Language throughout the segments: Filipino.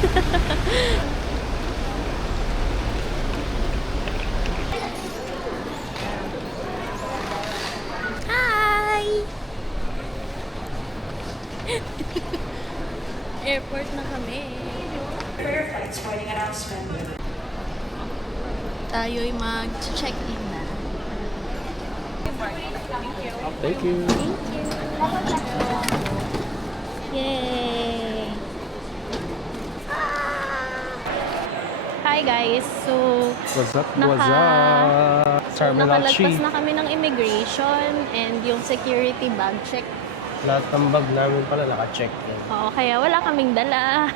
Hi! Airport na kami. Tayo'y mag-check-in na. Thank you. Thank you. Yay! Hi guys! So, What's up? What's up? Terminal nakalagpas 3. na kami ng immigration and yung security bag check. Lahat ng bag namin pala naka-check. Oo, kaya wala kaming dala.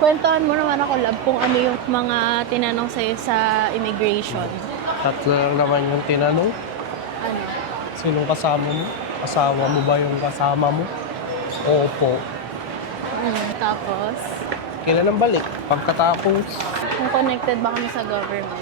Kwentuhan mo naman ako, Lab, kung ano yung mga tinanong sa'yo sa immigration. Tatlo lang naman yung tinanong. Ano? Sinong kasama mo? Asawa mo ba yung kasama mo? Opo. Tapos, Kailan ang balik? Pagkatapos. kung connected ba kami sa government.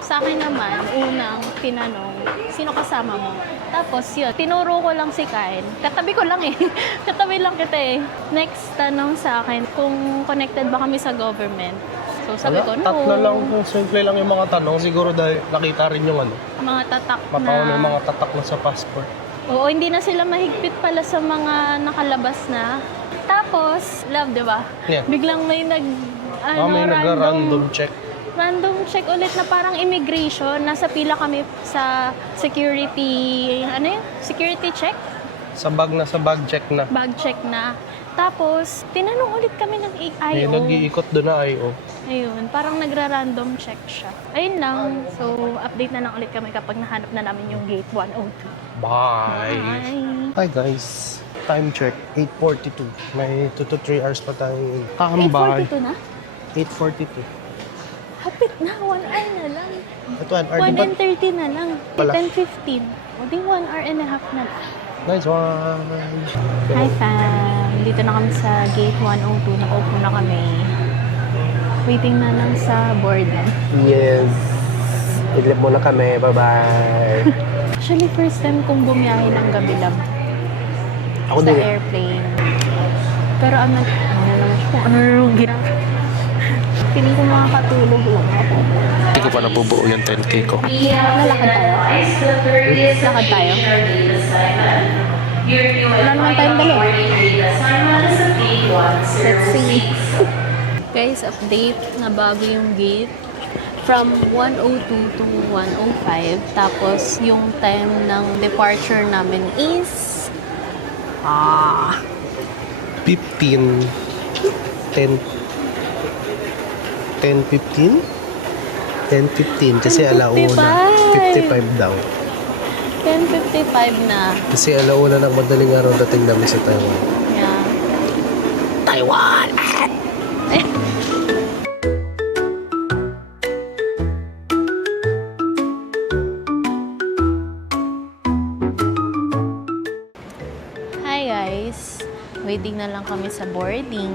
Sa akin naman, unang tinanong, sino kasama mo? Tapos yun, tinuro ko lang si Kyle. Katabi ko lang eh. Katabi lang kita eh. Next tanong sa akin, kung connected ba kami sa government? So sabi ko, no. Tatlo lang. Simple lang yung mga tanong. Siguro dahil nakita rin yung ano. Mga tatak Matawa na yung na... mga tatak na sa passport. Oo, hindi na sila mahigpit pala sa mga nakalabas na. Tapos, love, di ba? Yeah. Biglang may May nag-random check. Random check ulit na parang immigration. Nasa pila kami sa security, ano yun? Security check? Sa bag check na. Bag check na. Tapos, tinanong ulit kami ng May IO. nag-iikot doon na IO. Ayun, parang nagra-random check siya. Ayun lang. So, update na lang ulit kami kapag nahanap na namin yung gate 102. Bye! Bye! Hi guys! Time check, 8:42. May 2 to 3 hours pa tayong kakambay. 8:42 na? 8:42. Hapit na, 1 hour na lang. Ito, 1 hour, 1 diba? and 30 na lang. Wala. 10:15. O di 1 hour and a half na lang. Nice one! Hi fam! Dito na kami sa gate 102. Nakaupo na kami. Waiting na lang sa boarding. Yes! Iglip muna kami. Bye-bye! Actually, first time kong bumiyahe ng gabi lang. Ako Sa din. airplane. Pero ano naman siya kung ano yung ginagawa. Piling ko makakatulog lang ako. Hindi ko pa nabubuo yung 10K ko. Lalakad tayo? Lakad tayo? Wala naman tayong dalawa. Let's see. Guys, update na bago yung gate. From 102 to 105. Tapos, yung time ng departure namin is 15. 10. 10:15? 10:15 kasi alauna. 55 daw. 10:55 na. Kasi alauna ng madaling araw dating namin sa Taiwan. Yeah. Taiwan! Hi guys! Waiting na lang kami sa boarding.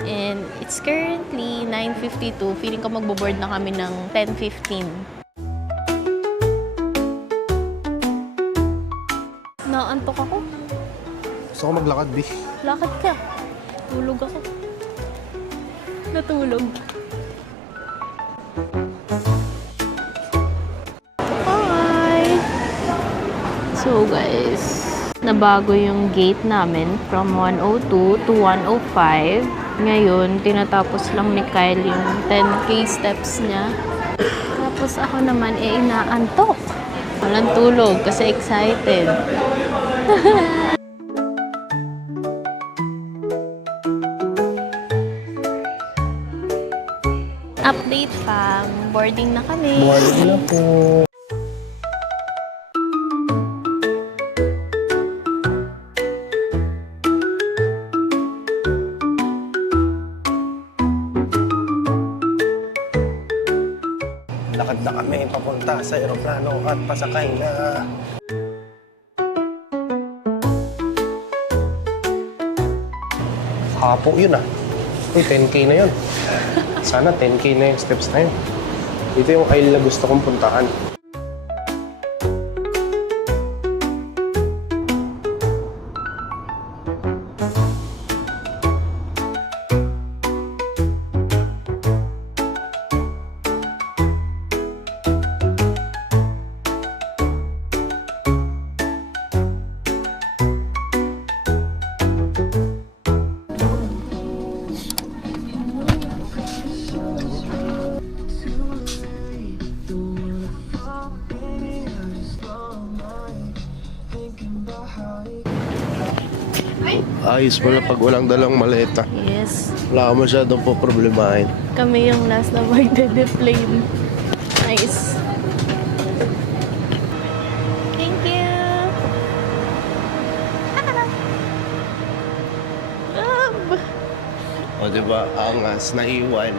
And it's currently 9:52. Feeling ko magbo-board na kami ng 10:15. Naantok ako. Gusto ko maglakad, B. Lakad ka. Tulog ako. Natulog. Hi! So guys, nabago yung gate namin from 102 to 105. Ngayon, tinatapos lang ni Kyle yung 10K steps niya. Tapos ako naman, inaantok. Walang tulog kasi excited. Update fam, boarding na kami. Morning na po. Lakad na kami papunta sa aeroplano at pasakay na. Hapo yun ah. Uy, 10K na yun. Sana 10K na yung steps na yun. Dito yung aisle na gusto kong puntahan. Ayos pala pag walang dalang maleta. Yes. Wala ka masyadong po problemahin. Kami yung last na magde-deplane. Nice. Thank you. O diba, angas na iwan.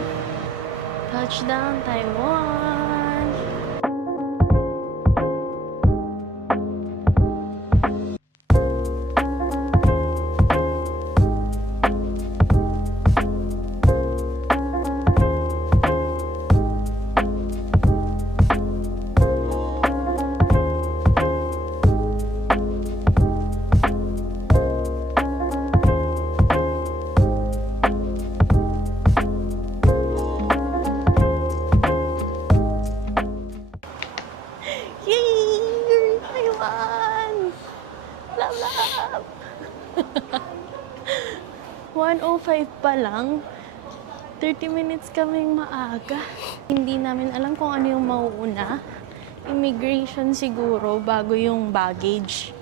Touchdown, Taiwan. Yay! Taiwan! Love, love! 1:05 pa lang. 30 minutes kaming maaga. Hindi namin alam kung ano yung mauuna. Immigration siguro bago yung baggage.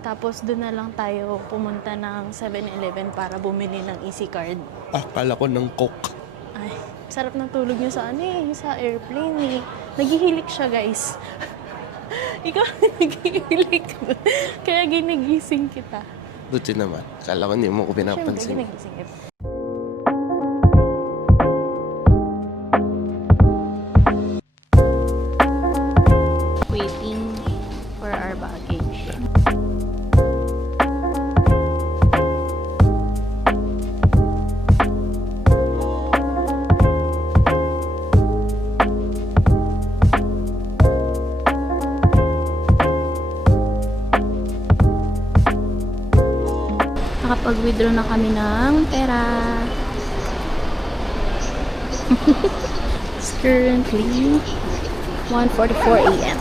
Tapos doon na lang tayo pumunta ng 7-Eleven para bumili ng EC card. Akala ko ng coke. Ay, sarap ng tulog niyo sa ano eh, sa airplane eh. Naghihilik siya, guys. Ikaw naghihilik. Kaya ginigising kita. Buti naman. Akala ko hindi mo ko Siyempre, pinapansin. ginigising kita. Waiting for our baggage. Nakapag-withdraw na kami ng pera. It's currently 1:44 a.m.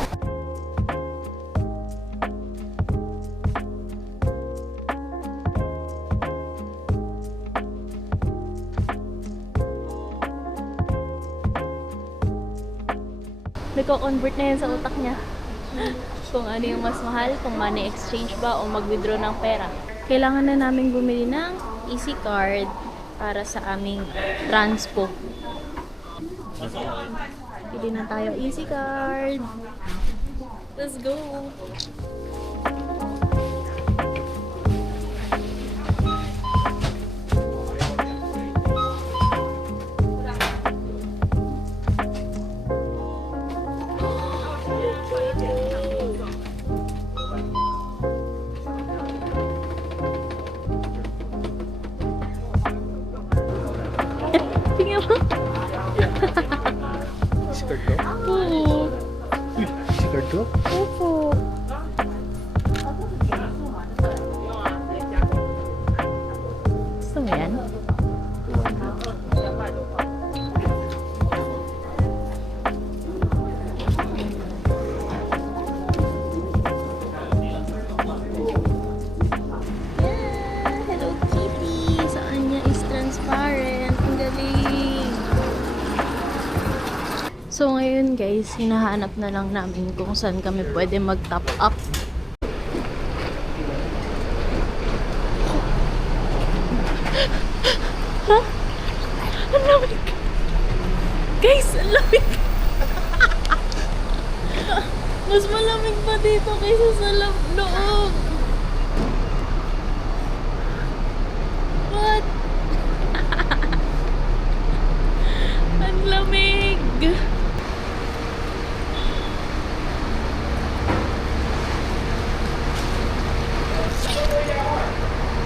Nagko-convert na yan sa utak niya. Kung ano yung mas mahal, kung money exchange ba o mag-withdraw ng pera. Kailangan na namin bumili ng EC card para sa aming transpo. Pili na tayo EC card. Let's go! Tingnan mo. Easy card to? Oo. Uy, easy card to? Opo. Gusto mo yan? Yeah! Hello Kitty! Saan niya is transparent. Ang galing! So ngayon guys, hinahanap na lang namin kung saan kami pwede mag-top up. Ha? Ang lamig! Guys, ang lamig! Mas malamig pa dito kaysa sa loob. What? Ang lamig!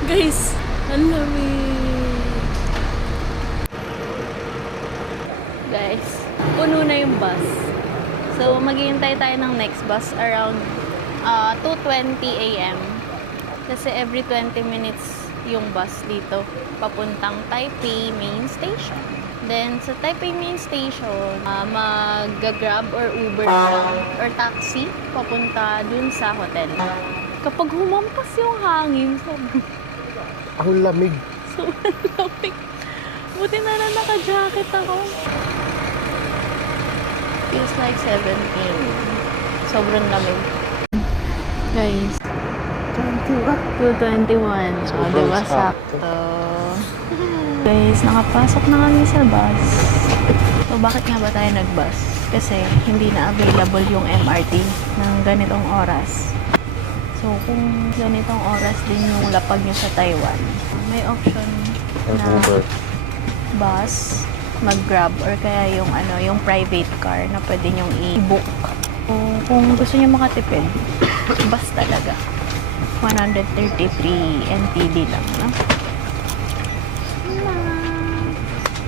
Guys, ang lamig. Guys, puno na yung bus. So, maghihintay tayo ng next bus around 2:20 a.m. Kasi every 20 minutes yung bus dito papuntang Taipei Main Station. Then, sa Taipei Main Station, mag-grab or Uber lang or taxi papunta dun sa hotel. Kapag humampas yung hangin, Ang lamig. sobrang lamig. Buti na lang naka-jacket ako. Feels like 17. Sobrang lamig. Guys, 2:21. O, Sobrang diba sakto. sakto? Guys, nakapasok na kami sa bus. So, bakit nga ba tayo nag-bus? Kasi hindi na available yung MRT ng ganitong oras. So, kung ganitong oras din yung lapag nyo sa Taiwan, may option na Uber. bus, mag-grab, or kaya yung yung private car na pwede nyong i-book. So, kung gusto nyo makatipid, bus talaga. 133 NTD lang, no?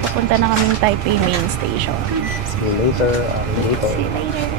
Pupunta na kaming Taipei Main Station. See you later. Alligator. See you later.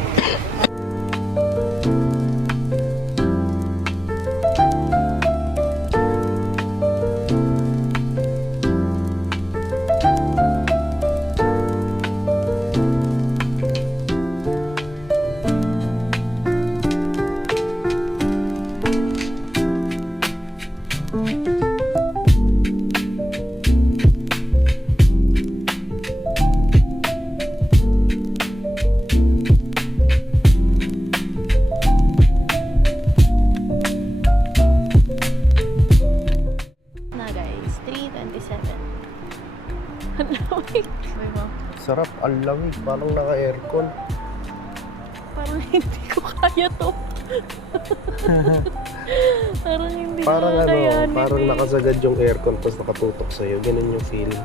Na guys, 3:27. Ang lamig. May ba? Sarap. Ang lamig. Parang naka-aircon. Parang hindi ko kaya to. Parang hindi Parang ko kaya parang nakasagad yung aircon tapos nakatutok sa'yo. Ganun yung feeling.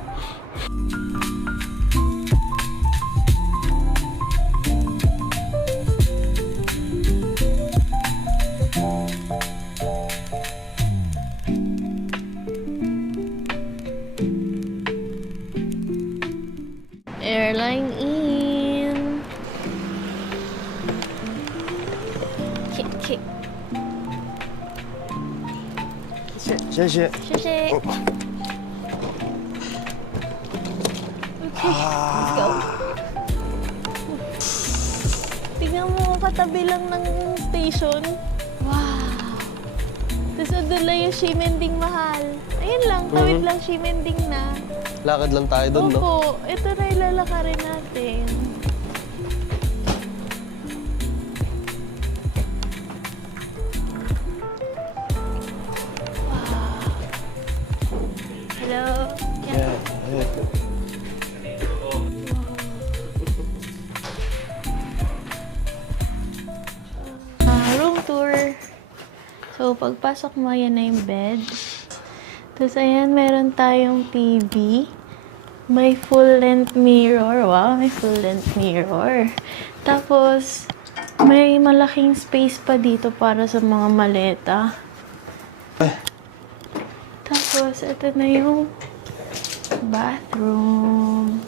Airline in. Kick, kick. 谢谢。谢谢。Okay, let's go. Tingnan mo, katabi lang ng station. Wow. Tapos adula yung Ximending Mahal. Ayun lang, tawid lang Ximending na. Lakad lang tayo doon, no? Opo, ito na ilalakarin natin. Wow. Hello. Yeah. Room tour. So, pagpasok mo, yan na yung bed. Tapos, ayan, meron tayong TV. May full-length mirror. Wow, may full-length mirror. Tapos, may malaking space pa dito para sa mga maleta. Tapos, ito na yung bathroom.